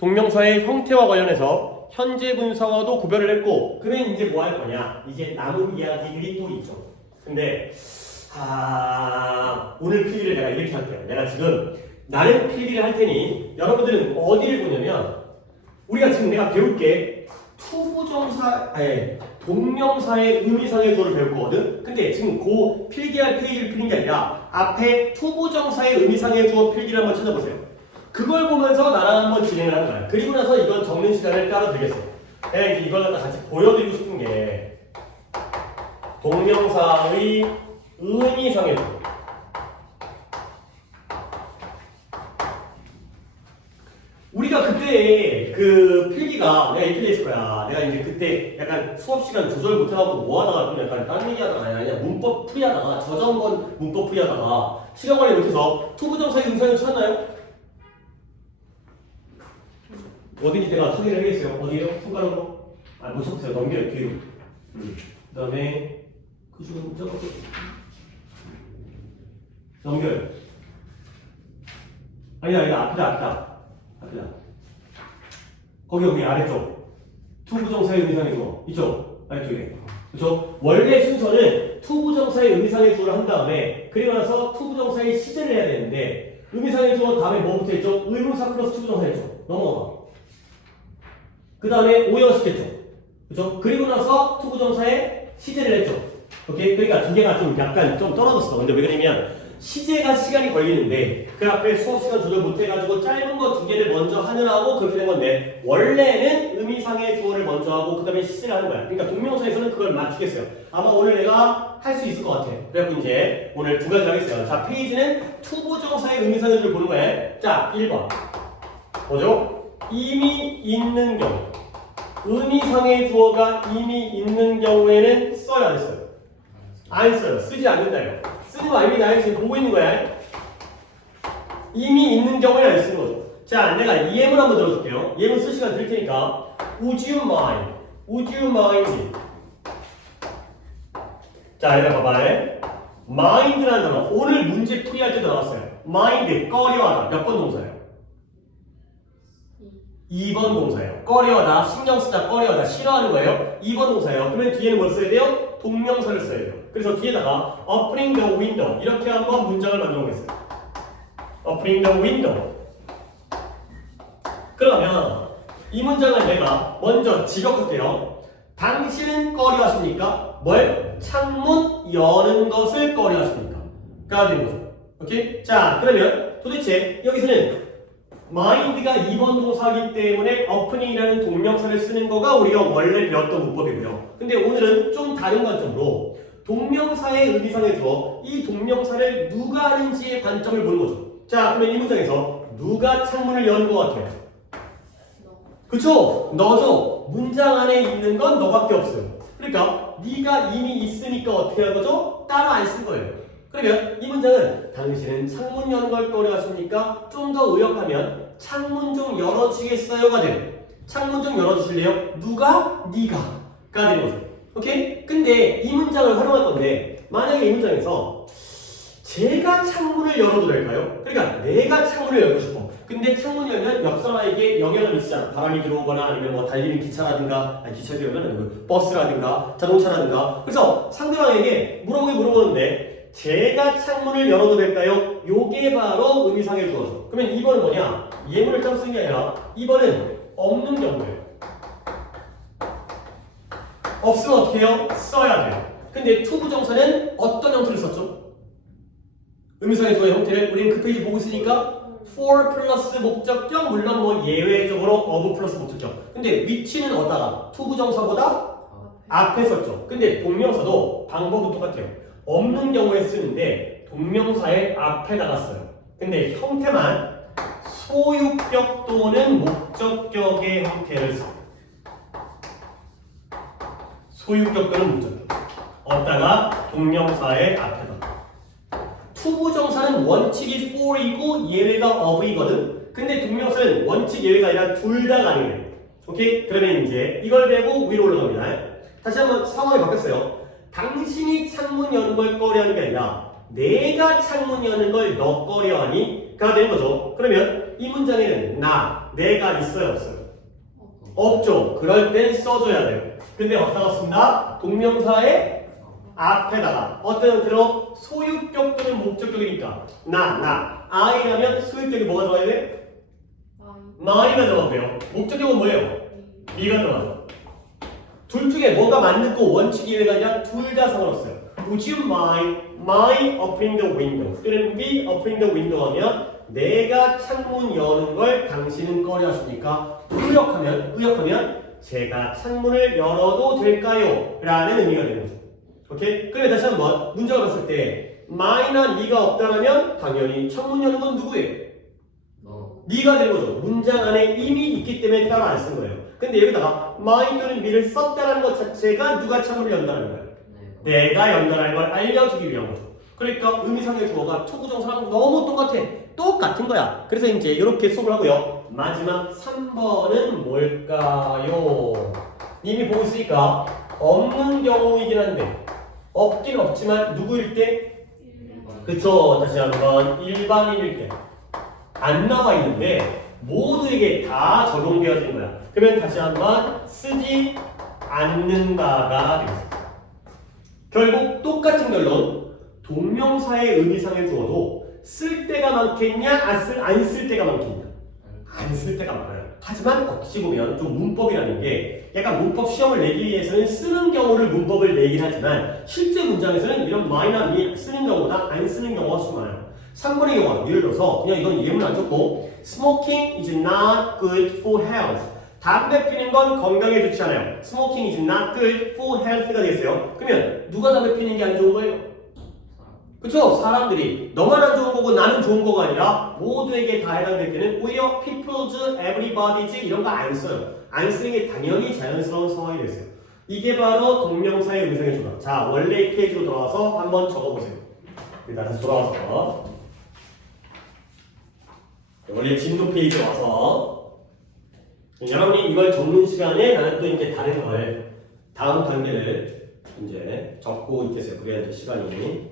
동명사의 형태와 관련해서 현재 분사와도 구별을 했고, 그러면 이제 뭐 할 거냐? 이제 남은 이야기들이 또 있죠. 근데 오늘 필기를 내가 이렇게 할게요. 내가 지금 나는 필기를 할 테니 여러분들은 어디를 보냐면, 우리가 지금 내가 배울 게 동명사의 의미상의 주어를 배울 거거든. 근데 지금 그 필기할 페이지를 필긴 게 아니라 앞에 투부정사의 의미상의 주어 필기를 한번 찾아보세요. 그걸 보면서 나랑 한번 진행을 하는 거야. 그리고 나서 이건 적는 시간을 따로 드리겠어요. 내가 이제 이걸 갖다 같이 보여드리고 싶은 게 동명사의 의미상의 주어. 우리가 그때 그 필기가 내가 이렇게 됐을 거야. 내가 이제 그때 약간 수업 시간 조절 못해가지고 뭐 하다가 좀 약간 다른 얘기 하다가 아니야 문법 풀이하다가 저작권 문법 풀이하다가 시간 관리 못해서 투부정사의 의미상을 찾나요? 어딘지 내가 확인을 하겠어요. 어디에요? 손가락으로? 못 찾겠어요. 넘겨요. 뒤로. 그 다음에 그 지금 적었어. 넘겨요. 아니다. 앞이다. 거기 아래쪽. 투부정사의 의미상의 주어. 이쪽. 아래쪽에. 그렇죠? 원래 순서는 투부정사의 의미상의 주어를 한 다음에 그리고 나서 투부정사의 시제를 해야 되는데 의미상의 주어 다음에 뭐 붙어있죠? 의문사 플러스 투부정사의 주어. 넘어가. 그 다음에 오형시켰죠. 그렇죠? 그리고 나서 투부정사의 시제를 했죠. 오케이? 그러니까 두 개가 좀 약간 좀 떨어졌어. 근데 왜 그러냐면 시제가 시간이 걸리는데 그 앞에 수업 시간 조절 못해가지고 짧은 거 두 개를 먼저 하느라고 그렇게 된 건데 원래는 의미상의 주어를 먼저 하고 그 다음에 시제를 하는 거야. 그러니까 동명사에서는 그걸 맞추겠어요. 아마 오늘 내가 할 수 있을 것 같아. 그래갖고 이제 오늘 두 가지 하겠어요. 자, 페이지는 투부정사의 의미상의 주어를 보는 거예요. 자, 1번 뭐죠? 이미 있는 경우. 의미상의 주어가 이미 있는 경우에는 써요, 안 써요? 안 써요. 쓰지 않는다요. 쓰는 거 아닙니다. 지금 보고 있는 거야. 이미 있는 경우에는 안 쓰는 거죠. 자, 내가 이 예문 한번 들어줄게요. 예문 쓸 시간 드릴 테니까. Would you mind? Would you mind? 자, 얘들아 봐봐. mind라는 단어. 오늘 문제 풀이할 때도 나왔어요. mind, 꺼려하다. 몇 번 동사예요? 2번 동사예요. 꺼려하다, 신경 쓰다, 꺼려하다, 싫어하는 거예요. 2번 동사예요. 그러면 뒤에는 뭘 써야 돼요? 동명사를 써야 돼요. 그래서 뒤에다가 opening the window 이렇게 한번 문장을 만들어 보겠어요. opening the window. 그러면 이 문장을 내가 먼저 지적할게요. 당신은 꺼려하십니까? 뭘? 창문 여는 것을 꺼려하십니까? 가 되는 거죠. 오케이? 자, 그러면 도대체 여기서는 mind가 2번 동사이기 때문에 opening이라는 동명사를 쓰는 거가 우리가 원래 배웠던 문법이고요. 근데 오늘은 좀 다른 관점으로 동명사의 의미상의 주어, 이 동명사를 누가 하는지의 관점을 보는 거죠. 자, 그러면 이 문장에서 누가 창문을 여는 것 같아요? 그쵸? 너죠? 문장 안에 있는 건 너밖에 없어요. 그러니까 네가 이미 있으니까 어떻게 한 거죠? 따로 안 쓴 거예요. 그러면 이 문장은 당신은 창문 여는 걸 꺼려하십니까? 좀 더 의역하면 창문 좀 열어주겠어요가 돼요. 창문 좀 열어주실래요? 누가? 네가 가 되는 거죠. 오케이? 근데 이 문장을 활용할 건데 만약에 이 문장에서 제가 창문을 열어도 될까요? 그러니까 내가 창문을 열고 싶어. 근데 창문을 열면 옆 사람에게 영향을 미치잖아. 바람이 들어오거나 아니면 뭐 달리는 기차라든가, 아니 기차도 열면 버스라든가 자동차라든가. 그래서 상대방에게 물어보는데 제가 창문을 열어도 될까요? 요게 바로 의미상의 주어죠. 그러면 2번은 뭐냐? 예문을 좀 쓰는 게 아니라 2번은 없는 경우예요. 없으면 어떻게 해요? 써야 돼요. 근데 투부정사는 어떤 형태를 썼죠? 의미상의 주어의 형태를 우리는 그 페이지 보고 있으니까 for 플러스 목적격, 물론 뭐 예외적으로 of 플러스 목적격. 근데 위치는 어디다가? 투부정사보다 앞에 썼죠. 근데 동명사도 방법은 똑같아요. 없는 경우에 쓰는데 동명사의 앞에다가 써요. 근데 형태만 소유격 또는 목적격의 형태를 써요. 소유격 또는 목적격. 어디다가? 동명사의 앞에다. 투부정사는 원칙이 for이고 예외가 of이거든. 근데 동명사는 원칙 예외가 아니라 둘 다 가능해요. 오케이? 그러면 이제 이걸 배고 위로 올라갑니다. 다시 한번 상황이 바뀌었어요. 당신이 창문 여는 걸 꺼려하는 게 아니라 내가 창문 여는 걸 너 꺼려하니? 가 되는 거죠. 그러면 이 문장에는 나, 내가 있어요, 없어요? 없죠. 그럴 땐 써줘야 돼요. 근데 어디다 썼습니다? 동명사의 앞에다가 어떤 형태로 소유격 또는 목적격이니까 나 I라면 소유격이 뭐가 들어가야 돼? my가 들어가고요. 목적격은 뭐예요? me가 들어가죠. 둘 중에 뭐가 맞고 원칙이 예외가 아니라 둘 다 상관없어요. Would you mind opening the window? 또는 me opening the window 하면 내가 창문 여는 걸 당신은 꺼려 하십니까? 의역하면 제가 창문을 열어도 될까요? 라는 의미가 되는 거죠. 오케이? 그러면 다시 한번 문장을 봤을 때 my나 me가 없다면 당연히 창문 여는 건 누구예요? me가 되는 거죠. 문장 안에 이미 있기 때문에 따로 안 쓴 거예요. 근데 여기다가 my 또는 me를 썼다는 것 자체가 누가 창문을 연다는 거예요. 내가 연다는 걸 알려주기 위한 거죠. 그러니까 의미상의 주어가 투부정사랑 너무 똑같은 거야. 그래서 이제 이렇게 수업을 하고요. 마지막 3번은 뭘까요? 이미 보고 있으니까 없는 경우이긴 한데 없긴 없지만 누구일 때? 그쵸. 다시 한번 일반인일 때 안 나와 있는데 모두에게 다 적용되어진 거야. 그러면 다시 한번 쓰지 않는다가 되겠습니다. 결국 똑같은 결론. 동명사의 의미상의 주어도 쓸 때가 많겠냐 안 쓸 때가 많겠냐? 안 쓸 때가 많아요. 하지만 어찌 보면 좀 문법이라는 게 약간 문법 시험을 내기 위해서는 쓰는 경우를 문법을 내긴 하지만 실제 문장에서는 이런 my나 me 쓰는 경우보다 안 쓰는 경우가 훨씬 많아요. 3번의 경우 예를 들어서 그냥 이건 예문 안 좋고 Smoking is not good for health. 담배 피는 건 건강에 좋지 않아요. Smoking is not good for health가 되겠어요. 그러면 누가 담배 피는 게 안 좋은 거예요? 그쵸? 사람들이 너만 안 좋은 거고 나는 좋은 거가 아니라 모두에게 다 해당될 때는 오히려 people's, everybody's 이런 거 안 써요. 안 쓰는 게 당연히 자연스러운 상황이 됐어요. 이게 바로 동명사의 의미상의 조각. 자, 원래 페이지로 돌아와서 한번 적어보세요. 일단 다시 돌아와서 원래 진도 페이지에 와서 여러분이 이걸 적는 시간에 나는 또 이제 다른 걸 다음 단계를 이제 적고 있겠어요. 그래야 이제 시간이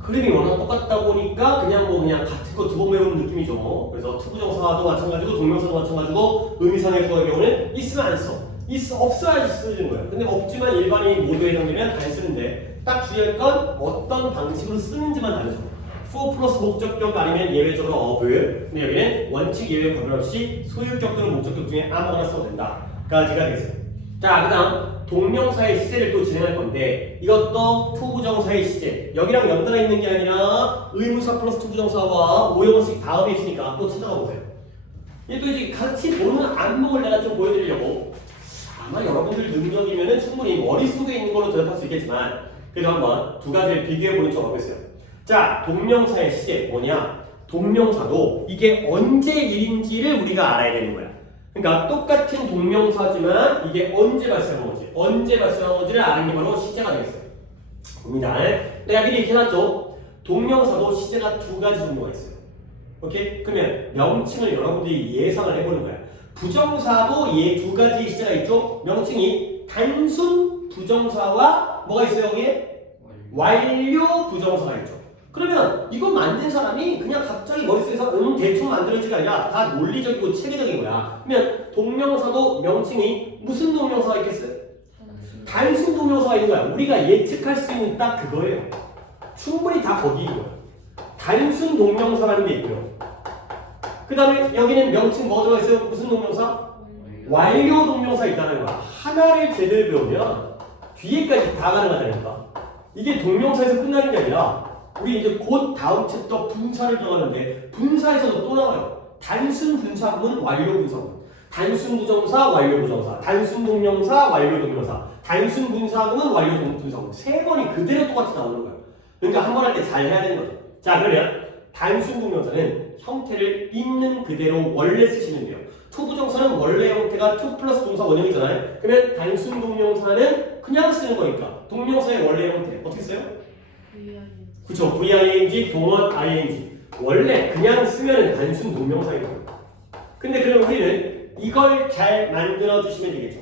흐름이 워낙 똑같다 보니까 그냥 같은 거 두 번 배우는 느낌이죠. 그래서 투부정사도 마찬가지고 동명사도 마찬가지고 의미상의 주어의 경우는 있으면 안 써. 없어야지 쓰는 거예요. 근데 없지만 일반인 모두에 해당되면 안 쓰는데 딱 주의할 건 어떤 방식으로 쓰는지만 다르죠. for 플러스 목적격 아니면 예외적으로 of. 근데 여기는 원칙 예외 관계없이 소유격 또는 목적격 중에 아무거나 써도 된다까지가 되겠어요. 자, 그 다음 동명사의 시제를 또 진행할 건데 이것도 투부정사의 시제. 여기랑 연달아 있는 게 아니라 의무사 플러스 투부정사와 오형식 다음에 있으니까 또 찾아가 보세요. 이게 또 이제 같이 보는 안목을 내가 좀 보여드리려고. 아마 여러분들 능력이면은 충분히 머릿속에 있는 걸로 대답할 수 있겠지만 그래도 한번 두 가지를 비교해보는 척 하고 있어요. 자, 동명사의 시제 뭐냐? 동명사도 이게 언제 일인지를 우리가 알아야 되는 거야. 그러니까 똑같은 동명사지만 이게 언제 발생한 건지, 언제 발생한 건지를 아는 게 바로 시제가 되겠어요. 봅니다. 내가 미리 이렇게 해놨죠? 동명사도 시제가 두 가지 종류가 있어요. 오케이? 그러면 명칭을 여러분들이 예상을 해보는 거야. 부정사도 얘 두 가지 시제가 있죠? 명칭이 단순 부정사와 뭐가 있어요, 여기에? 완료 부정사가 있죠. 그러면 이거 만든 사람이 그냥 갑자기 머릿속에서 대충 만들어지가 아니라 다 논리적이고 체계적인 거야. 그러면 동명사도 명칭이 무슨 동명사가 있겠어요? 단순 동명사가 있는 거야. 우리가 예측할 수 있는 딱 그거예요. 충분히 다 거기인 거야. 단순 동명사라는 게 있고요. 그 다음에 여기는 명칭 뭐 들어가 있어요? 무슨 동명사? 완료 동명사 있다는 거야. 하나를 제대로 배우면 뒤에까지 다 가능하다니까. 이게 동명사에서 끝나는 게 아니라 우리 이제 곧 다음 챕터 분사를 정하는데 분사에서도 또 나와요. 단순 분사구문, 완료 분사구문. 단순 부정사, 완료 부정사. 단순 동명사, 완료 동명사. 단순 분사구문, 완료 분사구문. 세 번이 그대로 똑같이 나오는 거예요. 그러니까 한 번 할 때 잘 해야 되는 거죠. 자, 그러면 단순 동명사는 형태를 있는 그대로 원래 쓰시면 돼요. 투부정사는 원래 형태가 투 플러스 동사 원형이잖아요. 그러면 단순 동명사는 그냥 쓰는 거니까 동명사의 원래 형태 어떻게 써요? 그쵸. VING, 동원, ING. 원래 그냥 쓰면 단순 동명사이거든요. 근데 그럼 우리는 이걸 잘 만들어 주시면 되겠죠.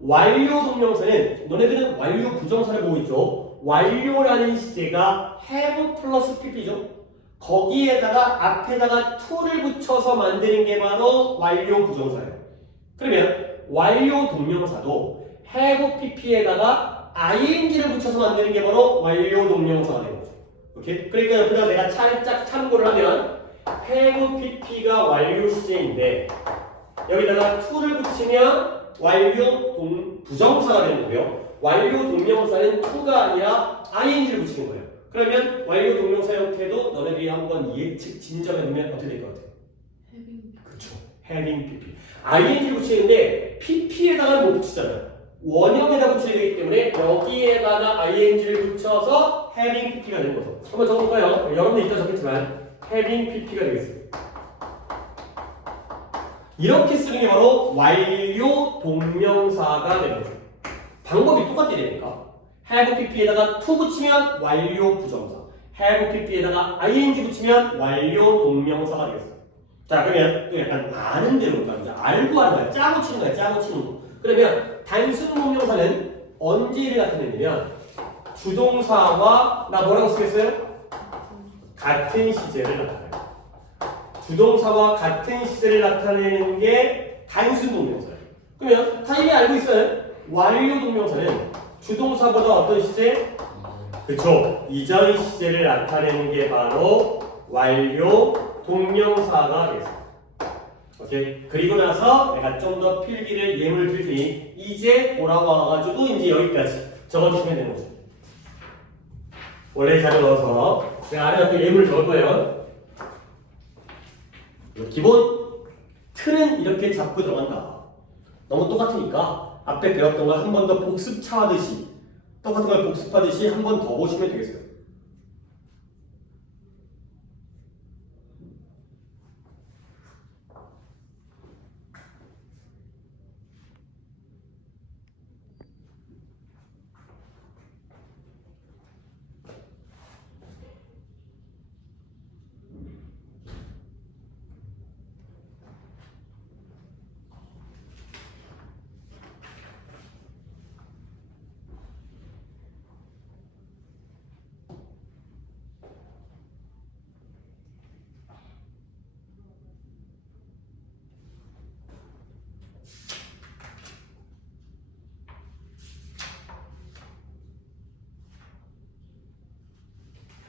완료 동명사는 너네들은 완료 부정사를 보고 있죠. 완료라는 시제가 have 플러스 pp죠. 거기에다가 앞에다가 to를 붙여서 만드는 게 바로 완료 부정사예요. 그러면 완료 동명사도 have pp에다가 ing를 붙여서 만드는 게 바로 완료 동명사가 되는 거죠. 오케이? 그러니까 옆에다 내가 살짝 참고를 하면 have pp가 완료 시제인데 여기다가 to를 붙이면 완료 부정사가 되는 거고요. 완료 동명사는 to가 아니라 ing를 붙이는 거예요. 그러면 완료 동명사 형태도 너네들이 한번 예측 진정해보면 어떻게 될 것 같아요? 그렇죠. having pp. ing를 붙이는데 pp에다가는 못 붙이잖아요. 원형에다 붙여야 되기 때문에 여기에다가 ing를 붙여서 having pp가 되는 거죠. 한번 적어볼까요? 여러분들 이따 적겠지만 having pp가 되겠습니다. 이렇게 쓰는 게 바로 완료 동명사가 되는 거죠. 방법이 똑같게 되니까 have pp에다가 to 붙이면 완료 부정사, have pp에다가 ing 붙이면 완료 동명사가 되겠어요. 자, 그러면 또 약간 아는 대로 이제 알고 하는 거야. 짜고 치는 거야. 짜고 치는 거. 그러면 단순 동명사는 언제를 나타내냐면 주동사와 나 뭐라고 쓰겠어요? 같은 시제를 나타내요. 주동사와 같은 시제를 나타내는 게 단순 동명사예요. 그러면 다 이미 알고 있어요. 완료 동명사는 주동사보다 어떤 시제? 그쵸. 이전 시제를 나타내는 게 바로 완료 동명사가 되겠습니다. 오케이. 그리고 나서 내가 좀 더 필기를 예물 들 테니 이제 돌아와가지고 이제 여기까지 적어주시면 되는 거죠. 원래 자료 넣어서 제가 아래 같은 예물을 적을 거예요. 기본 틀은 이렇게 잡고 들어간다. 너무 똑같으니까 앞에 배웠던 걸 한 번 더 복습차하듯이 똑같은 걸 복습하듯이 한 번 더 보시면 되겠어요.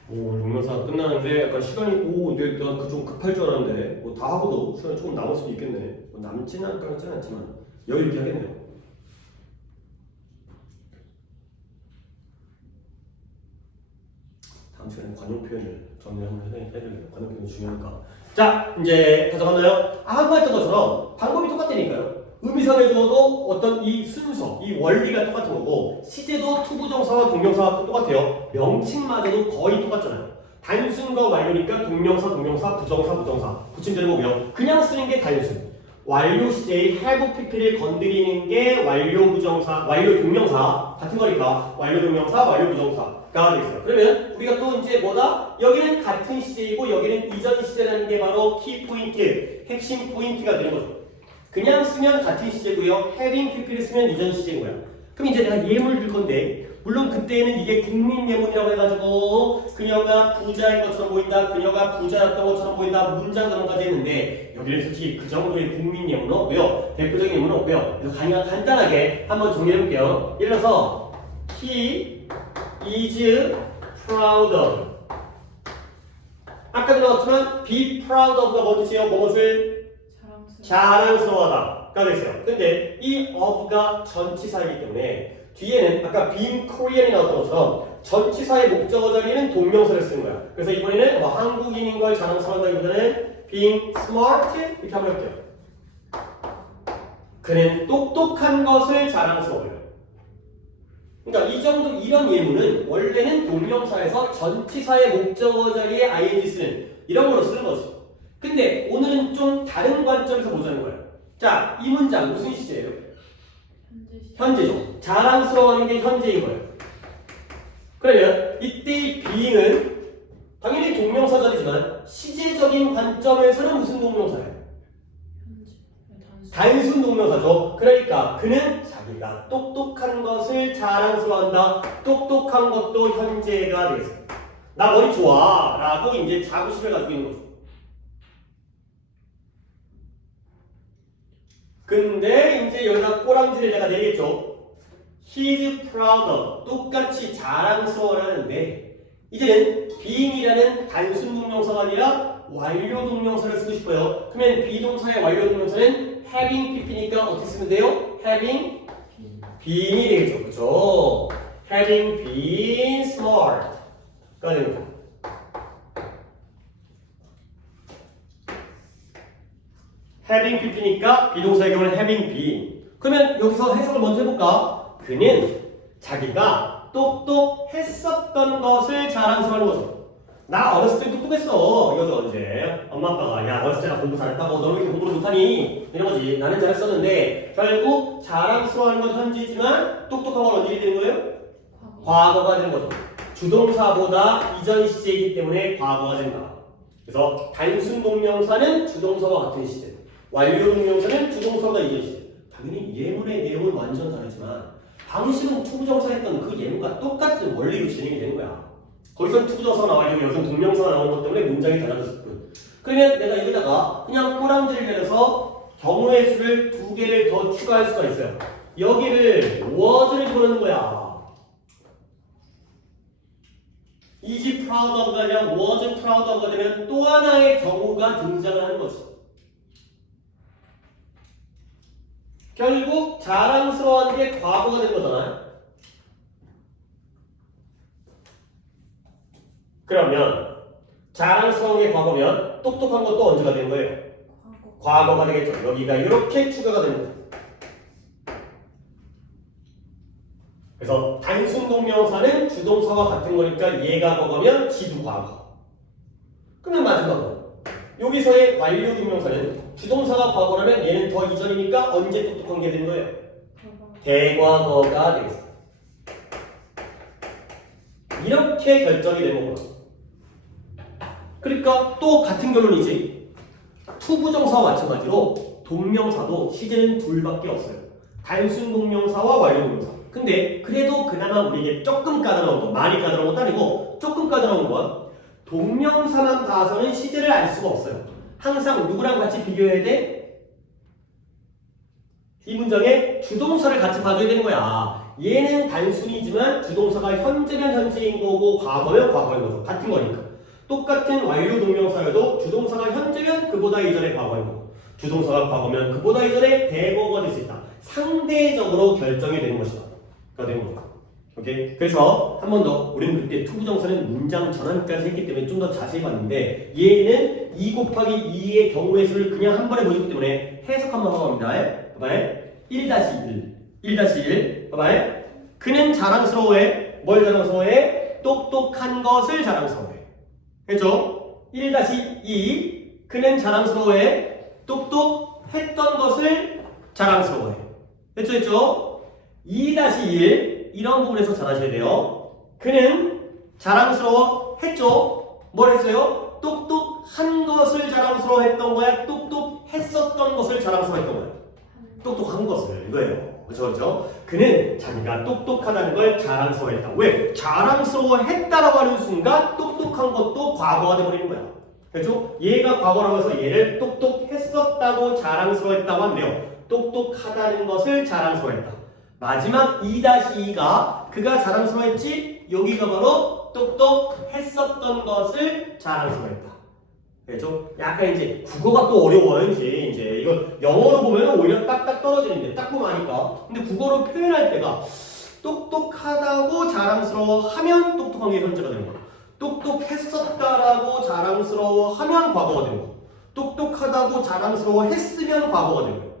오, 동영상 끝나는데 약간 시간이 근데 난 그 좀 급할 줄 알았는데 뭐 다 하고도 시간이 조금 남을 수도 있겠네. 뭐 남지는 않지만 여유 있게 하겠네요. 다음 시간에 관용 표현을 정리 한번 해드릴게요. 관용 표현 중요하니까. 자, 이제 다 적었나요? 아까 했던 것처럼 방법이 똑같다니까요. 의미상의 주어도 어떤 이 순서, 이 원리가 똑같은 거고 시제도 투부정사와 동명사와 똑같아요. 명칭마저도 거의 똑같잖아요. 단순과 완료니까 동명사, 동명사, 부정사, 부정사 붙임되는 거고요. 그냥 쓰는 게 단순. 완료 시제의 have pp를 건드리는 게 완료 부정사, 완료 동명사 같은 거니까 완료 동명사, 완료 부정사가 되겠어요. 그러면 우리가 또 이제 뭐다? 여기는 같은 시제이고 여기는 이전 시제라는 게 바로 키 포인트, 핵심 포인트가 되는 거죠. 그냥 쓰면 같은 시제고요. having pp를 쓰면 이전 시제인 거야. 그럼 이제 내가 예문을 들 건데 물론 그때는 이게 국민 예문이라고 해가지고 그녀가 부자인 것처럼 보인다, 그녀가 부자였던 것처럼 보인다, 문장 전환까지 했는데 여기는 솔직히 그 정도의 국민 예문은 없고요. 대표적인 예문은 없고요. 그래서 그냥 간단하게 한번 정리해볼게요. 예를 들어서 he is proud of. 아까도 나왔지만 be proud of가 뭔 뜻이에요? 무엇을? 자랑스러워하다가 됐어요. 근데 이 of가 전치사이기 때문에 뒤에는 아까 being Korean이 나왔던 것처럼 전치사의 목적어 자리에는 동명사를 쓰는 거야. 그래서 이번에는 뭐 한국인인 걸 자랑스러워한다기보다는 being smart 이렇게 한번 해볼게요. 그는 똑똑한 것을 자랑스러워해요. 그러니까 이 정도 이런 예문은 원래는 동명사에서 전치사의 목적어 자리에 ing 쓰는 이런 걸로 쓰는 거지. 근데 오늘은 좀 다른 관점에서 보자는 거예요. 자, 이 문장 무슨 시제예요? 현재죠. 자랑스러워하는 게 현재인 거예요. 그러면 이때 being은 당연히 동명사 자리지만 시제적인 관점에서는 무슨 동명사예요? 단순 동명사죠. 그러니까 그는 자기가 똑똑한 것을 자랑스러워한다. 똑똑한 것도 현재가 되겠습니다. 나 머리 좋아 라고 이제 자부심을 가지고 있는 거죠. 근데 이제 여기다 꼬랑지를 내가 내리겠죠. He's proud of. 똑같이 자랑스러워하는데 이제는 being이라는 단순 동명사가 아니라 완료 동명사를 쓰고 싶어요. 그러면 비동사의 완료 동명사는 having pp니까 어떻게 쓰면 돼요? having been이 되겠죠. 그렇죠? having been smart가 되는 거죠. having pp니까 비동사의 경우는 having been. 그러면 여기서 해석을 먼저 해볼까? 그는 자기가 똑똑했었던 것을 자랑스러워하는 거죠. 나 어렸을 때 똑똑했어. 이거죠 언제? 엄마 아빠가 야 어렸을 때 나 공부 잘했다고 너 왜 이렇게 공부를 못하니? 이런 거지. 나는 잘했었는데 결국 자랑스러워하는 건 현재지만 똑똑한 건 언제 되는 거예요? 과거가 되는 거죠. 주동사보다 이전 시제이기 때문에 과거가 된다. 그래서 단순 동명사는 주동사와 같은 시제, 완료 동명사는 주동사보다 이전 시제. 당연히 예문의 내용은 완전 다르지만 방식은 투부정사 했던 그 예문과 똑같은 원리로 진행이 되는 거야. 거기선 투부정사가 나와있고 여기선 동명사가 나오는 것 때문에 문장이 달라졌을 뿐. 그러면 내가 여기다가 그냥 꼬랑지를 내려서 경우의 수를 2개를 더 추가할 수가 있어요. 여기를 was를 집어넣는 거야. is proud of가 아니라 was proud of가 되면 또 하나의 경우가 등장을 하는 거지. 결국 자랑스러워하는 게 과거가 되는 거잖아요. 그러면 자랑스러운 게 과거면 똑똑한 것도 언제가 되는 거예요? 과거가 되겠죠. 여기가 이렇게 추가가 되는 거죠. 그래서 단순 동명사는 주동사와 같은 거니까 얘가 과거면 지도 과거. 그러면 마지막으로 여기서의 완료 동명사는 주동사가 과거라면 얘는 더 이전이니까 언제 똑똑한 게 되는 거예요? 대과거가 되겠습니다. 이렇게 결정이 되는 거고요. 그러니까 또 같은 결론이지. 투부정사와 마찬가지로 동명사도 시제는 둘밖에 없어요. 단순 동명사와 완료 동명사. 근데 그래도 그나마 우리에게 조금 까다로운 거, 많이 까다로운 것도 아니고 조금 까다로운 건 동명사만 봐서는 시제를 알 수가 없어요. 항상 누구랑 같이 비교해야 돼? 이 문장에 주동사를 같이 봐줘야 되는 거야. 얘는 단순이지만 주동사가 현재면 현재인 거고 과거면 과거인 거죠. 같은 거니까. 똑같은 완료 동명사여도 주동사가 현재면 그보다 이전의 과거인 거고 주동사가 과거면 그보다 이전의 대거가 될 수 있다. 상대적으로 결정이 되는 것이다. 가 되는 거죠. 오케이? 그래서 한 번 더 우리는 그때 투부정사는 문장 전환까지 했기 때문에 좀 더 자세히 봤는데 얘는 2 곱하기 2의 경우의 수를 그냥 한 번에 보여주기 때문에 해석 한번 하고 갑니다. 봐봐요. 1-1. 1-1. 봐봐요. 그는 자랑스러워해. 뭘 자랑스러워해? 똑똑한 것을 자랑스러워해. 그죠? 1-2. 그는 자랑스러워해. 똑똑했던 것을 자랑스러워해. 됐죠? 2-1. 이런 부분에서 잘 하셔야 돼요. 그는 자랑스러워했죠? 뭘 했어요? 똑똑한 것을 자랑스러워했던 거야? 똑똑했었던 것을 자랑스러워했던 거야? 똑똑한 것을. 이거예요. 그렇죠? 그는 자기가 똑똑하다는 걸 자랑스러워했다. 왜? 자랑스러워했다라고 하는 순간 똑똑한 것도 과거가 돼버리는 거야. 그렇죠? 얘가 과거라고 해서 얘를 똑똑했었다고 자랑스러워했다고 한대요. 똑똑하다는 것을 자랑스러워했다. 마지막 2-2가 그가 자랑스러워했지? 여기가 바로 똑똑했었던 것을 자랑스러워했다. 그렇죠? 약간 이제 국어가 또 어려워요. 이제 이거 영어로 보면 오히려 딱딱 떨어지는데 딱 보면 아니까. 근데 국어로 표현할 때가 똑똑하다고 자랑스러워하면 똑똑한 게 현재가 되는 거야. 똑똑했었다라고 자랑스러워하면 과거가 되는 거야. 똑똑하다고 자랑스러워했으면 과거가 되는 거야.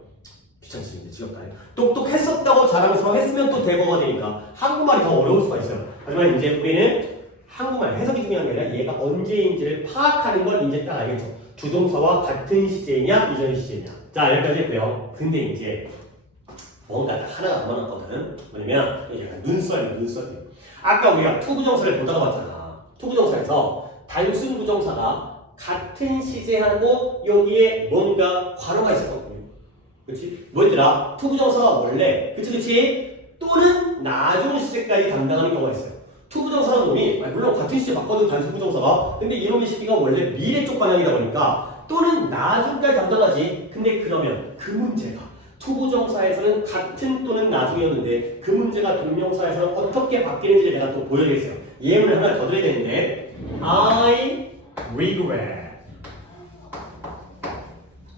귀찮습니다. 지겹다. 똑똑했었다고 자랑스러워했으면 또 대거가 되니까 한국말이 더 어려울 수가 있어요. 하지만 이제 우리는 한국말 해석이 중요한 게 아니라 얘가 언제인지를 파악하는 걸 이제 딱 알겠죠. 주동사와 같은 시제냐 이전 시제냐. 자 여기까지 했고요. 근데 이제 뭔가 하나가 더 남았거든. 뭐냐면 약간 눈썰미. 아까 우리가 투부정사를 보다가 봤잖아. 투부정사에서 단순 부정사가 같은 시제하고 여기에 뭔가 괄호가 있었거든요. 그렇지? 뭐였더라? 투부정사가 원래 그치? 또는 나중 시제까지 담당하는 경우가 있어요. 투부정사라는 놈이 물론 같은 시제 맞거든 단순 부정사가. 근데 이놈의 시기가 원래 미래 쪽 방향이다 보니까 또는 나중까지 담당하지. 근데 그러면 그 문제가 투부정사에서는 같은 또는 나중이었는데 그 문제가 동명사에서는 어떻게 바뀌는지를 내가 또 보여드리겠어요. 예문을 하나 더 드려야 되는데 I regret.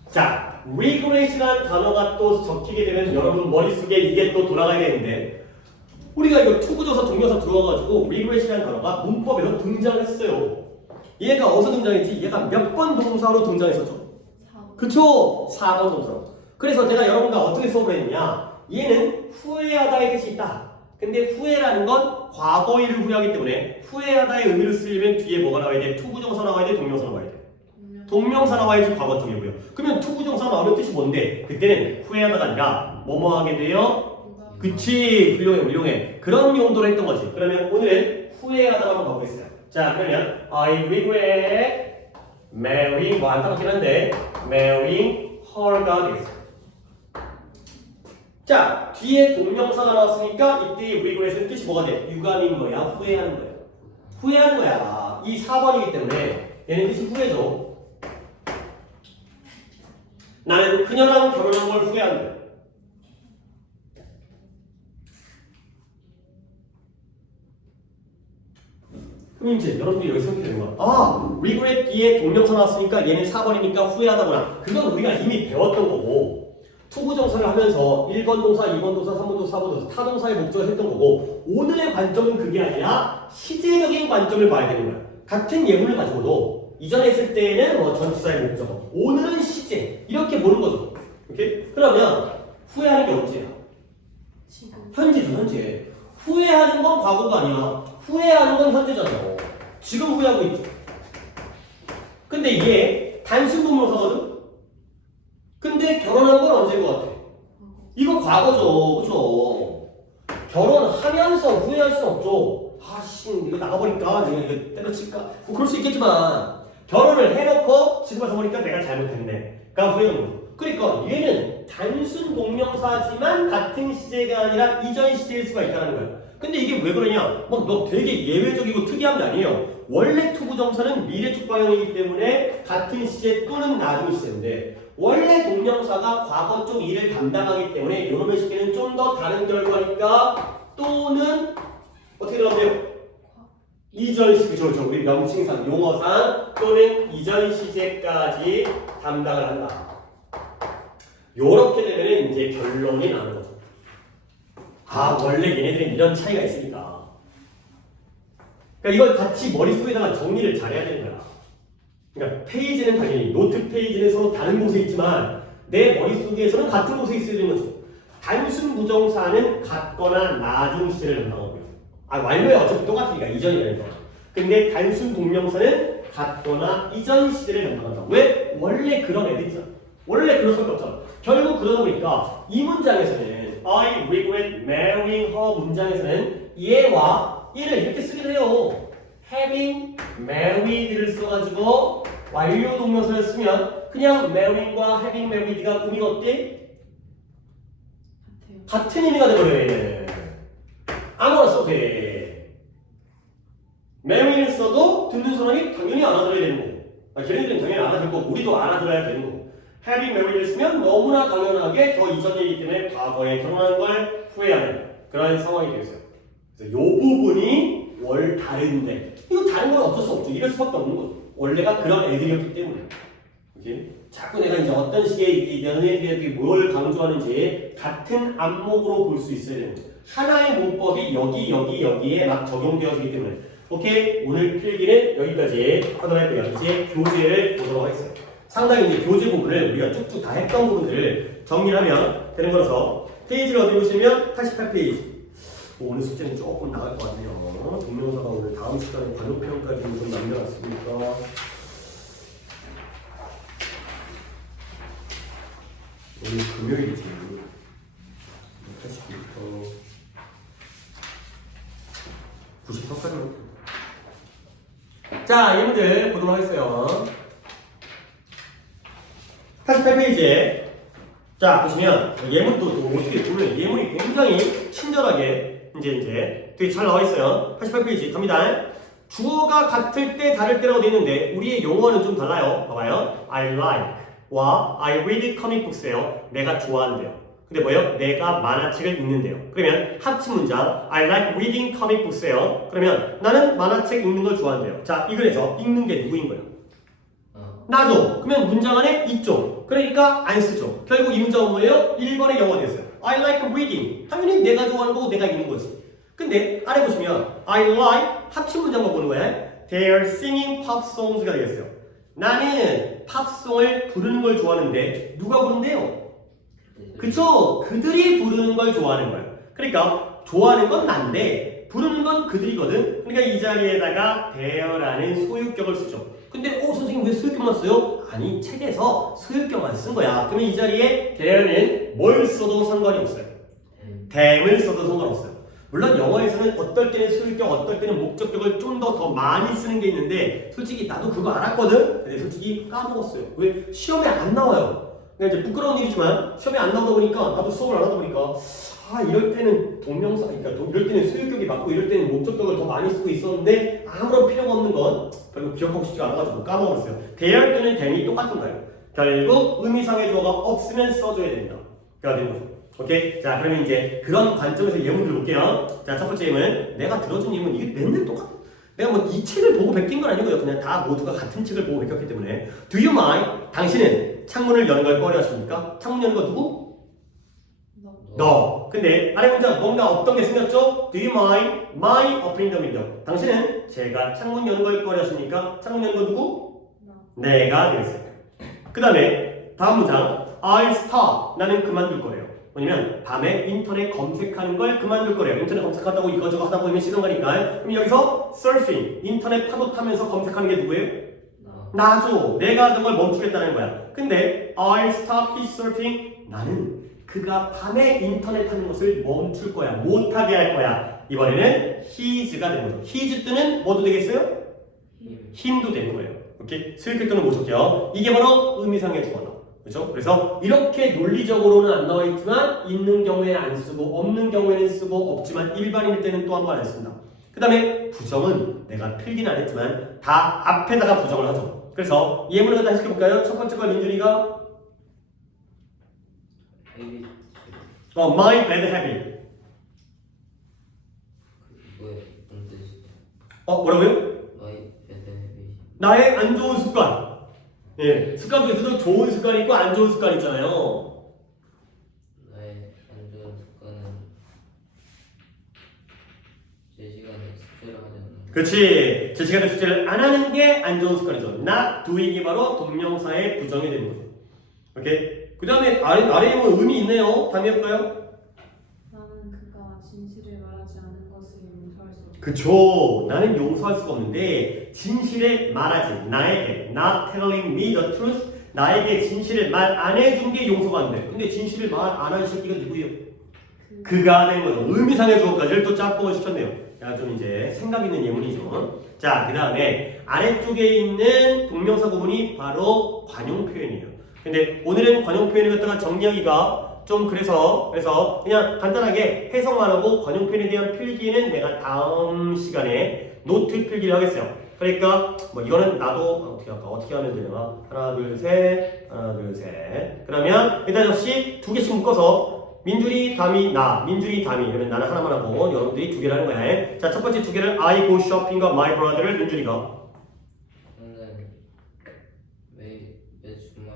자, regret이라는 단어가 또 적히게 되면 여러분 머릿속에 이게 또 돌아가야 되는데 우리가 이거 투부정사 동명사 들어와가지고 regret이라는 단어가 문법에서 등장했어요. 얘가 어디서 등장했지? 얘가 몇 번 동사로 등장했었죠? 4번. 그쵸? 4번 동사로. 그래서 제가 여러분과 어떻게 수업을 했느냐? 얘는 후회하다의 뜻이 있다. 근데 후회라는 건 과거일을 후회하기 때문에 후회하다의 의미를 쓰려면 뒤에 뭐가 나와야 돼? 투부정사 나와야 돼? 동명사 나와야 돼? 동명사 나와야지 과거 쪽이고요. 그러면 투부정사 나오면 뜻이 뭔데? 그때는 후회하다가 아니라 뭐뭐 하게 돼요? 그치, 훌륭해. 그런 용도로 했던 거지. 그러면 오늘은 후회하다가 한번 가보겠어요. 자, 그러면 I regret marrying 뭐 안타깝긴 한데 marrying her가 되겠어요. 자, 뒤에 동명사가 나왔으니까 이때 regret은 뜻이 뭐가 돼? 유감인 거야, 후회하는 거야. 후회하는 거야. 이 4번이기 때문에 얘는 뜻이 후회죠. 나는 그녀랑 결혼한 걸 후회한다. 그럼 이제 여러분들이 여기서 이렇게 되는 거야. 아, regret 뒤에 동명사 나왔으니까 얘는 4번이니까 후회하다구나. 그건 우리가 이미 배웠던 거고 투부정사를 하면서 1번 동사, 2번 동사, 3번 동사, 4번 동사 타동사의 목적을 했던 거고 오늘의 관점은 그게 아니라 시제적인 관점을 봐야 되는 거야. 같은 예문을 가지고도 이전에 했을 때는 뭐 전치사의 목적, 오늘은 시제 이렇게 보는 거죠. 오케이? 그러면 후회하는 게 언제야? 지금. 현재죠, 현재. 후회하는 건 과거가 아니야. 후회하는 건 현재잖아요. 지금 후회하고 있죠. 근데 이게 단순 동명사거든? 근데 결혼한 건 언제인 것 같아? 이거 과거죠. 그죠? 결혼하면서 후회할 수 없죠. 아씨, 이거 나가버릴까? 내가 이거 때려칠까? 뭐 그럴 수 있겠지만 결혼을 해놓고 지금 와서 보니까 내가 잘못했네. 그러니까 후회하는 거죠. 그러니까 얘는 단순 동명사지만 같은 시제가 아니라 이전 시제일 수가 있다는 거야. 근데 이게 왜 그러냐? 막 너 되게 예외적이고 특이한 게 아니에요. 원래 투부정사는 미래적 방향이기 때문에 같은 시제 또는 나중 시제인데 원래 동명사가 과거 쪽 일을 담당하기 때문에 이놈의 시제는 좀 더 다른 결과니까 또는 어떻게 들어가면 돼요? 이전 시제, 그렇죠. 우리 명칭상 용어상 또는 이전 시제까지 담당을 한다. 요렇게 되면 이제 결론이 나는 거죠. 아, 원래 얘네들은 이런 차이가 있으니까. 그러니까 이걸 같이 머릿속에다가 정리를 잘해야 되는 거야. 그러니까 페이지는 당연히 노트 페이지는 서로 다른 곳에 있지만 내 머릿속에서는 같은 곳에 있어야 되는 거죠. 단순 부정사는 같거나 나중 시제를 담당하고요. 완료야 어차피 똑같으니까 이전이라니까. 근데 단순 동명사는 같거나 이전 시제를 담당한다. 왜? 원래 그런 애들이잖아. 원래 그럴 수밖에 없잖아. 결국 그러다 보니까 이 문장에서는 I regret marrying her 문장에서는 얘와 얘를 이렇게 쓰기도 해요. having married를 써가지고 완료 동명사를 쓰면 그냥 marrying과 having married가 의미가 어때? 같은 의미가 돼버려요. 얘는 아무거나 써도 돼. marry를 써도 듣는 사람이 당연히 알아들어야 되는 거고, 걔네들은 당연히 알아들 거고 우리도 알아들어야 되는 거고, having married를 쓰면 너무나 당연하게 더 이전이기 때문에 과거에 결혼한 걸 후회하는 그런 상황이 되겠어요. 그래서 이 부분이 다른데, 이거 다른 건 어쩔 수 없죠. 이럴 수밖에 없는 거죠. 원래가 그런 애들이었기 때문에. 그치? 자꾸 내가 이제 어떤 식의 연애들이 뭘 강조하는지 같은 안목으로 볼 수 있어야 되는 거죠. 하나의 문법이 여기에 막 적용되어지기 때문에. 오케이? 오늘 필기는 여기까지 하도록 할게요. 이제 교재를 보도록 하겠습니다. 상당히 이제 교재 부분을 우리가 쭉쭉 다 했던 부분들을 정리를 하면 되는 거라서 페이지를 어디 보시면 88페이지. 오늘 숙제는 조금 나을 것 같네요. 동명사가 오늘 다음 시간에 관용표현까지 좀 남겨놨으니까 오늘 금요일이지. 80부터 94까지. 자, 예문들 보도록 하겠어요. 88페이지에 자 보시면 예문도 어떻게 보면 예문이 굉장히 친절하게 이제 되게 잘 나와 있어요. 88페이지 갑니다. 주어가 같을 때 다를 때라고 되어 있는데 우리의 용어는 좀 달라요. 봐봐요. I like와 I read comic books예요. 내가 좋아한대요. 근데 뭐예요? 내가 만화책을 읽는데요. 그러면 합친 문장 I like reading comic books예요. 그러면 나는 만화책 읽는 걸 좋아한대요. 자, 이 글에서 읽는 게 누구인 거예요? 나죠. 그러면 문장 안에 있죠. 그러니까 안 쓰죠. 결국 이 문장은 뭐예요? 1번의 영어가 됐어요. I like reading. 당연히 내가 좋아하는 거고 내가 읽는 거지. 근데 아래 보시면 I like 합친 문장만 보는 거예요. They are singing pop songs가 되겠어요. 나는 팝송을 부르는 걸 좋아하는데 누가 부른대요? 그쵸? 그들이 부르는 걸 좋아하는 거예요. 그러니까 좋아하는 건 난데 부르는 건 그들이거든. 그러니까 이 자리에다가 there라는 소유격을 쓰죠. 근데 선생님 왜 소유격만 써요? 아니 책에서 소유격만 쓴 거야. 그러면 이 자리에 there는 뭘 써도 상관이 없어요. them을 써도 상관없어요. 물론 영어에서는 어떨 때는 소유격, 어떨 때는 목적격을 좀 더 많이 쓰는 게 있는데 솔직히 나도 그거 알았거든? 근데 솔직히 까먹었어요. 왜? 시험에 안 나와요. 그러니까 이제 부끄러운 일이지만 시험에 안 나오다 보니까 나도 수업을 안 하다 보니까 이럴 때는 동명사, 그러니까 이럴 때는 소유격이 맞고 이럴 때는 목적격을 더 많이 쓰고 있었는데 아무런 필요가 없는 건 결국 기억하고 싶지가 않아가지고 까먹었어요. 대할 때는 댐이 똑같은 거예요. 결국 의미상의 주어가 없으면 써줘야 된다. 그가 되는 거죠. 오케이? 자, 그러면 이제 그런 관점에서 예문들 볼게요. 자, 첫 번째 예문. 내가 들어준 예문, 이게 맨날 똑같아. 내가 뭐 이 책을 보고 베낀 건 아니고요. 그냥 다 모두가 같은 책을 보고 베꼈기 때문에. Do you mind? 당신은 창문을 여는 걸 꺼려 하십니까? 창문 여는 거 누구? 너. 근데 아래 문장 뭔가 어떤 게 생겼죠? Do you mind my opening the window? 당신은 제가 창문 여는 걸 꺼려 하십니까? 창문 여는 거 누구? 내가 되겠어요. 그 다음에 다음 문장 I'll stop. 나는 그만둘 거래요. 뭐냐면 밤에 인터넷 검색하는 걸 그만둘 거래요. 인터넷 검색한다고 이거저거 하다 보면 시간 가니까. 그럼 여기서 surfing, 인터넷 파도 타면서 검색하는 게 누구예요? 나죠. 내가 하던 걸 멈추겠다는 거야. 근데 I'll stop his surfing. 나는 그가 밤에 인터넷 하는 것을 멈출 거야. 못하게 할 거야. 이번에는 his가 되는 거죠. his 뜨는 뭐도 되겠어요? 힘도 되는 거예요. 오케이? 수익 또는 목적격. 이게 바로 의미상의 주어다. 그렇죠? 그래서 이렇게 논리적으로는 안 나와 있지만 있는 경우에 안 쓰고 없는 경우에는 쓰고 없지만 일반인일 때는 또 한 번 안 쓴다. 그 다음에 부정은 내가 필기는 안 했지만 다 앞에다가 부정을 하죠. 그래서 예문을 갖다 해석해볼까요? 첫 번째 거 민준이가 my bad habit. 뭐라고요? 나의 안 좋은 습관. 예, 습관 중에서도 좋은 습관이 있고 안 좋은 습관이 있잖아요. 나의 안 좋은 습관은 제 시간에 숙제를 하지 않는 거. 그렇지. 제 시간에 숙제를 안 하는 게 안 좋은 습관이죠. not doing이 바로 동명사의 부정이 되는 거죠. 오케이? 그 다음에 아래에 보면 의미 있네요. 다음에 해볼까요? 나는 그가 진실을 말하지 않은 것을 용서할 수 없다. 그쵸. 나는 용서할 수가 없는데 진실을 말하지 나에게 not telling me the truth 나에게 진실을 말 안 해준 게 용서가 안 돼. 근데 진실을 말 안 한 새끼가 누구예요? 그가 된 거죠. 의미상의 주어까지를 또 짝꿍을 시켰네요. 야, 좀 이제 생각 있는 예문이죠. 자, 그 다음에 아래쪽에 있는 동명사 구문이 바로 관용 표현이에요. 근데 오늘은 관용 표현을 갖다가 정리하기가 좀 그래서 그냥 간단하게 해석만 하고 관용 표현에 대한 필기는 내가 다음 시간에 노트 필기를 하겠어요. 그러니까 뭐 이거는 나도 어떻게 하면 되나? 하나 둘 셋. 그러면 일단 역시 두 개씩 묶어서 민준이 담이 나 민준이 담이 그러면 나는 하나만 하고 여러분들이 두 개를 하는 거야. 자, 첫 번째 두 개를 I go shopping과 my brother를 민준이가 저는 매 주말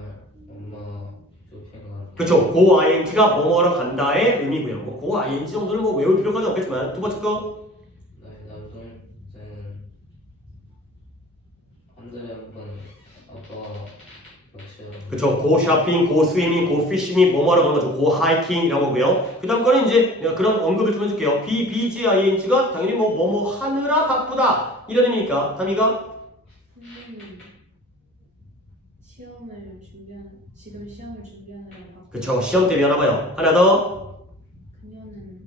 엄마 쇼핑을 하러 그렇죠. go ing가 뭐뭐하러 간다의 의미고요. 뭐 go ing 정도는 뭐 외울 필요까지 없겠지만 두 번째 거 나의 남동생은 한 달에 한 번 아빠와 같이 하러 그쵸. go shopping, go swimming, go fishing이 뭐뭐하러 가는 거죠. go hiking 이라고 하고요. 그 다음 거는 이제 내가 그런 언급을 좀 해줄게요. BGING가 당연히 뭐뭐 하느라 바쁘다 이런 의미니까 담이가 선생님 지금 시험을 준비하느라 바빠. 그쵸. 시험 때문에 하나 봐요. 하나 더 그녀는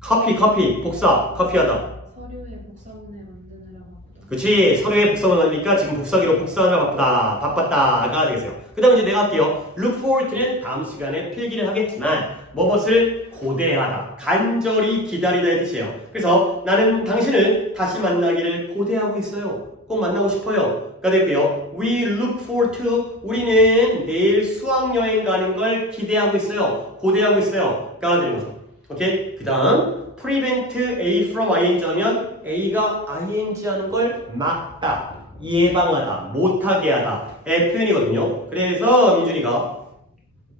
커피 복사 커피하다. 서류의 복사본을 만드느라 바쁘다. 그치. 서류에 복사만 하니까 지금 복사기로 복사하느라 바빴다가 되겠어요. 그 다음에 이제 내가 할게요. look forward는 다음 시간에 필기를 하겠지만 무엇을 고대하다 간절히 기다리다의 뜻이에요. 그래서 나는 당신을 다시 만나기를 고대하고 있어요. 꼭 만나고 싶어요. 가 되고요. We look forward to 우리는 내일 수학여행 가는 걸 기대하고 있어요. 고대하고 있어요. 가 되는 거죠. 오케이? 그 다음 prevent A from ing 하면 A가 ing 하는 걸 막다, 예방하다, 못하게 하다 의 표현이거든요. 그래서 민준이가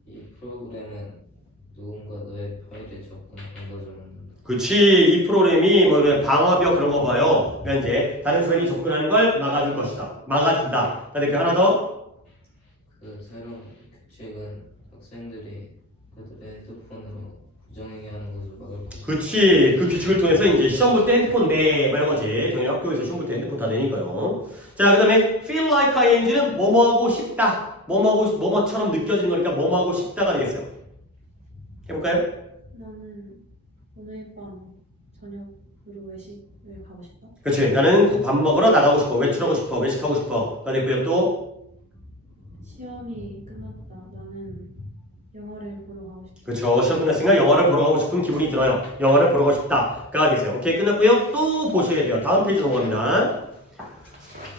이 프로그램은 누군가 너의 파일에 접근 방법을 만든다. 그치. 이 프로그램이 뭐 방화벽 그런 거 봐요. 그러니까 이제 다른 사람이 접근하는 걸 막아줄 것이다. 막아준다. 그다음에 하나 더. 그 새로운 규칙은 학생들이 그들의 핸드폰으로 부정행위하는 것을 막을 것이다. 그치. 그 규칙을 통해서 이제 시험 볼 때 핸드폰 내 뭐 이런 거지. 저희 학교에서 시험 볼 때 핸드폰 다 내니까요. 자, 그다음에 feel like ing는 뭐뭐 하고 싶다. 뭐뭐처럼 느껴지는 거니까 뭐뭐 하고 싶다가 되겠어요. 해볼까요? 나는 오늘 밤 저녁으로 외식을 가고 싶다. 그치. 나는 밥 먹으러 나가고 싶어. 외출하고 싶어. 외식하고 싶어. 가 되고요. 또 시험이 끝났다. 나는 영화를 보러 가고 싶다. 그렇죠. 시험 끝났으니까 영화를 보러 가고 싶은 기분이 들어요. 영화를 보러 가고 싶다가 되세요. 오케이, 끝났고요. 또 보셔야 돼요. 다음 페이지 넘어갑니다.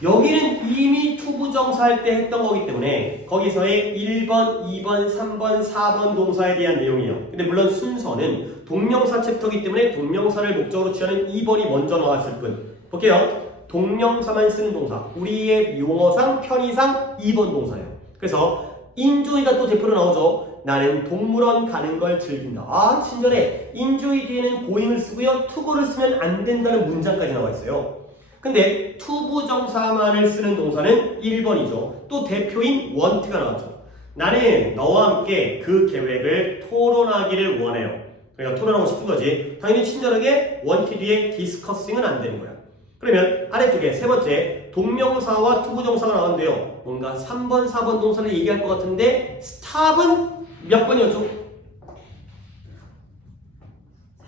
여기는 이미 투부정사 할 때 했던 거기 때문에 거기서의 1번, 2번, 3번, 4번 동사에 대한 내용이에요. 근데 물론 순서는 동명사 챕터이기 때문에 동명사를 목적으로 취하는 2번이 먼저 나왔을 뿐. 볼게요. 동명사만 쓰는 동사. 우리의 용어상, 편의상 2번 동사예요. 그래서 enjoy가 또 대표로 나오죠. 나는 동물원 가는 걸 즐긴다. 아, 친절해. enjoy 뒤에는 going을 쓰고요. to go를 쓰면 안 된다는 문장까지 나와 있어요. 근데 투부정사만을 쓰는 동사는 1번이죠. 또 대표인 want가 나왔죠. 나는 너와 함께 그 계획을 토론하기를 원해요. 그러니까 토론하고 싶은 거지. 당연히 친절하게 want 뒤에 discussing은 안 되는 거야. 그러면 아래쪽에 세 번째 동명사와 투부정사가 나오는데요. 뭔가 3번, 4번 동사를 얘기할 것 같은데 stop은 몇 번이었죠?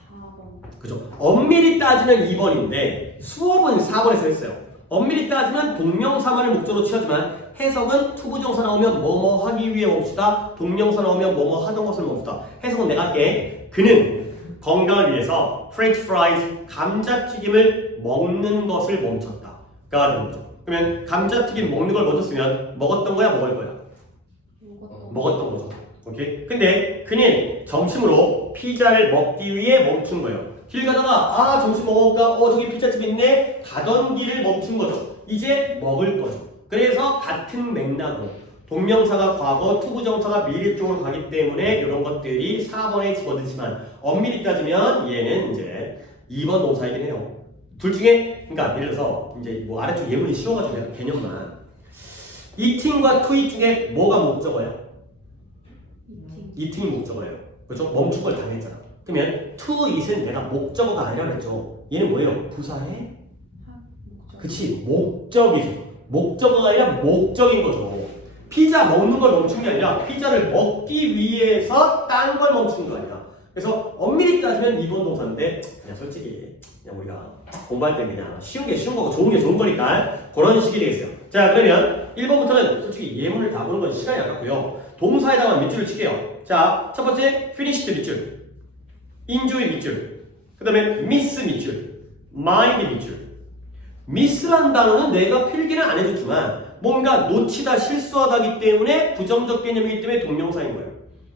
4번. 그죠? 엄밀히 따지면 2번인데 수업은 4번에서 했어요. 엄밀히 따지면 동명사만을 목적으로 취하지만 해석은 투부정사 나오면 뭐뭐 하기 위해 멈추다, 동명사 나오면 뭐뭐 하던 것을 멈추다. 해석은 내가 할게. 그는 건강을 위해서 프렌치 프라이즈, 감자튀김을 먹는 것을 멈췄다. 가 되는 거죠. 그러면 감자튀김 먹는 걸 멈췄으면 먹었던 거야, 먹을 거야? 먹었던 거죠. 오케이? 근데 그는 점심으로 피자를 먹기 위해 멈춘 거예요. 길 가다가 점심 먹을까? 저기 피자집 있네? 가던 길을 멈춘 거죠. 이제 먹을 거죠. 그래서 같은 맥락으로 동명사가 과거, 투부정사가 미래 쪽으로 가기 때문에 이런 것들이 4번에 집어넣지만 엄밀히 따지면 얘는 이제 2번 동사이긴 해요. 둘 중에 그러니까 예를 들어서 이제 뭐 아래쪽 예문이 쉬워가지고 내가 개념만 eating과 to eat 중에 뭐가 목적어야? 이팅. eating이 목적어예요. 그렇죠? 멈춘 걸 당했잖아. 그러면 to eat은 내가 목적어가 아니라 그랬죠. 얘는 뭐예요? 부사의 목적. 그치 목적이죠. 목적어가 아니라 목적인 거죠. 피자 먹는 걸 멈춘 게 아니라 피자를 먹기 위해서 딴 걸 멈추는 거 아니야. 그래서 엄밀히 따지면 2번 동사인데 그냥 솔직히 그냥 우리가 공부할 때 그냥 쉬운 게 쉬운 거고 좋은 게 좋은 거니까 그런 식이 되겠어요. 자 그러면 1번부터는 솔직히 예문을 다 보는 건 시간이 아깝고요. 동사에다가 밑줄을 칠게요. 자 첫 번째 finished 밑줄, enjoy 밑줄, 그 다음에 miss 밑줄, mind 밑줄. miss란 단어는 내가 필기는 안 해줬지만 뭔가 놓치다 실수하다기 때문에 부정적 개념이기 때문에 동명사인 거예요.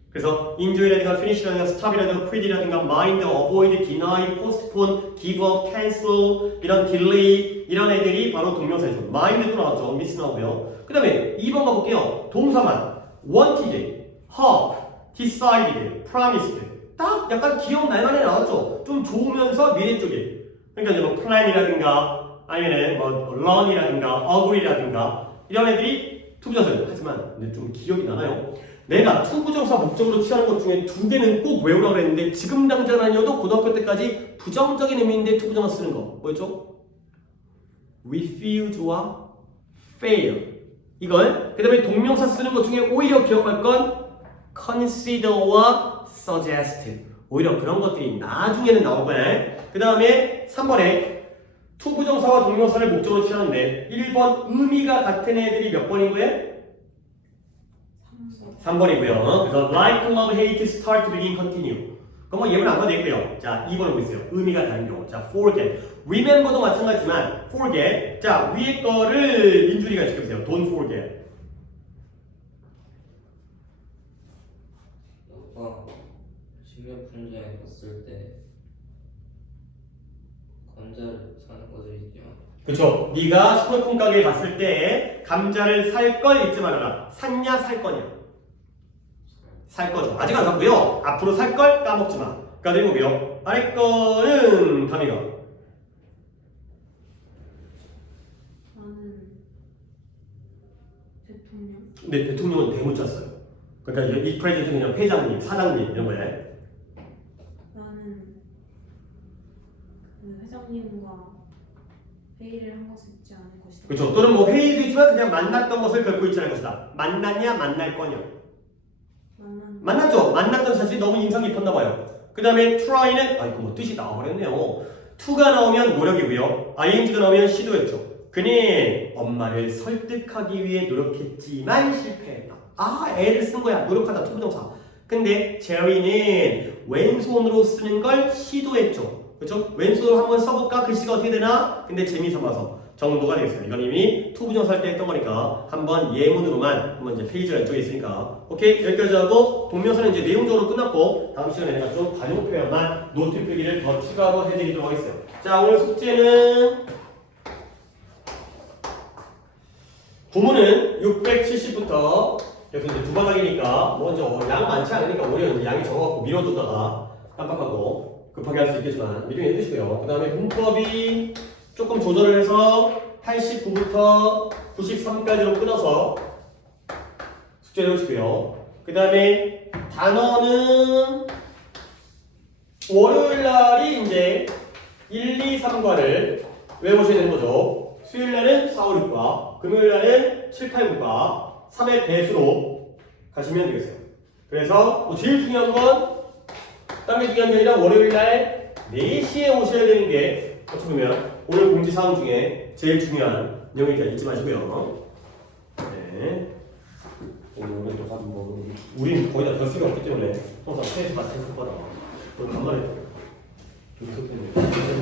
그래서 enjoy라든가 finish라든가 stop이라든가 pretty라든가 mind, avoid, deny, postpone, give up, cancel 이런 delay 이런 애들이 바로 동명사이죠. mind도 나왔죠. miss 나오고요. 그 다음에 2번 가볼게요. 동사만 wanted, hope, decided, promised 딱 약간 귀여운 날만에 나왔죠. 좀 좋으면서 미래 쪽에 그러니까 이제 뭐 plan이라든가 아니면은 뭐 learn이라든가 agree라든가 이런 애들이 투부정사예요. 하지만 근데 좀 기억이 나나요? 내가 투부정사 목적으로 취하는 것 중에 2개는 꼭 외우라고 했는데 지금 당장 아니어도 고등학교 때까지 부정적인 의미인데 투부정사 쓰는 거 뭐였죠? refuse와 fail 이걸 그 다음에 동명사 쓰는 것 중에 오히려 기억할 건 consider와 suggest 오히려 그런 것들이 나중에는 나올 거야. 그 다음에 3번에 투부정사와 동명사를 목적으로 취하는데 1번 의미가 같은 애들이 몇 번인 거예요? 3번이고요. 그래서 like, love, hate, start, begin, continue. 그럼 뭐 예문 안 봐도 되고요. 자, 2번을 보세요. 의미가 다른 경우. 자, forget. remember도 마찬가지지만 forget. 자, 위에 거를 민준이가 지켜보세요. don't forget. 오빠 식료품점에 갔을 때 감자를 사는 거죠 있죠. 그쵸. 네가 식료품 가게에 갔을 때 감자를 살 걸 잊지 말아라. 샀냐 살 거냐? 살 거죠. 아직 안 샀고요. 앞으로 살 걸 까먹지 마. 그러니까 내보고요. 아래 거는 담이가. 나는 대통령. 근데 대통령은 대문자 써요. 그러니까 이 프레젠트 그냥 회장님, 사장님 이런 거예요. 나는 그 회장님과 회의를 한 것을 잊지 않을 것이다. 그렇죠. 또는 뭐 회의도 있지만 그냥 만났던 것을 결코 잊지 않을 것이다. 만났냐 만날 거냐. 만났죠. 만났던 사실이 너무 인상 깊었나 봐요. 그 다음에 try는 이거 뭐 뜻이 나와버렸네요. to가 나오면 노력이고요. ing가 나오면 시도였죠. 그는 엄마를 설득하기 위해 노력했지만 실패했다. 애를 쓴 거야. 노력하다 투부정사. 근데 제리는 왼손으로 쓰는 걸 시도했죠. 그렇죠? 왼손으로 한번 써볼까? 글씨가 어떻게 되나? 근데 재미삼아서 정도가 되겠어요. 이건 이미 투부정사 할 때 했던 거니까 한번 예문으로만 한번 이제 페이지가 이쪽에 있으니까 오케이 여기까지 하고 동명사는 이제 내용적으로 끝났고 다음 시간에 내가 좀 관용 표현만 노트 필기를 더 추가로 해드리도록 하겠어요. 자 오늘 숙제는 구문은 670부터 여기서 이제 두 바닥이니까 먼저 양 많지 않으니까 오히려 이제 양이 적어갖고 밀어두다가 깜빡하고 급하게 할 수 있겠지만 미리 해두시고요. 그 다음에 문법이 조금 조절을 해서 89부터 93까지로 끊어서 숙제를 해주시고요. 그 다음에 단어는 월요일날이 이제 1, 2, 3과를 외우셔야 되는 거죠. 수요일날은 4, 5, 6과, 금요일날은 7, 8, 9과 3의 배수로 가시면 되겠어요. 그래서 뭐 제일 중요한 건 딴 게 중요한 게 아니라 월요일날 4시에 오셔야 되는 게 어떻게 보면 오늘 공지사항 중에 제일 중요한 내용이니까 잊지 마시고요. 네. 오늘 또 가면 뭐 우린 거의 다 결석이 없기 때문에 항상 3시 같이 했거나 오늘 간만에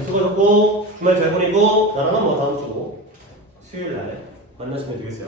수고하셨고 주말 잘 보내고 나랑은 뭐 다음 주 수요일날 만나시면 되겠어요.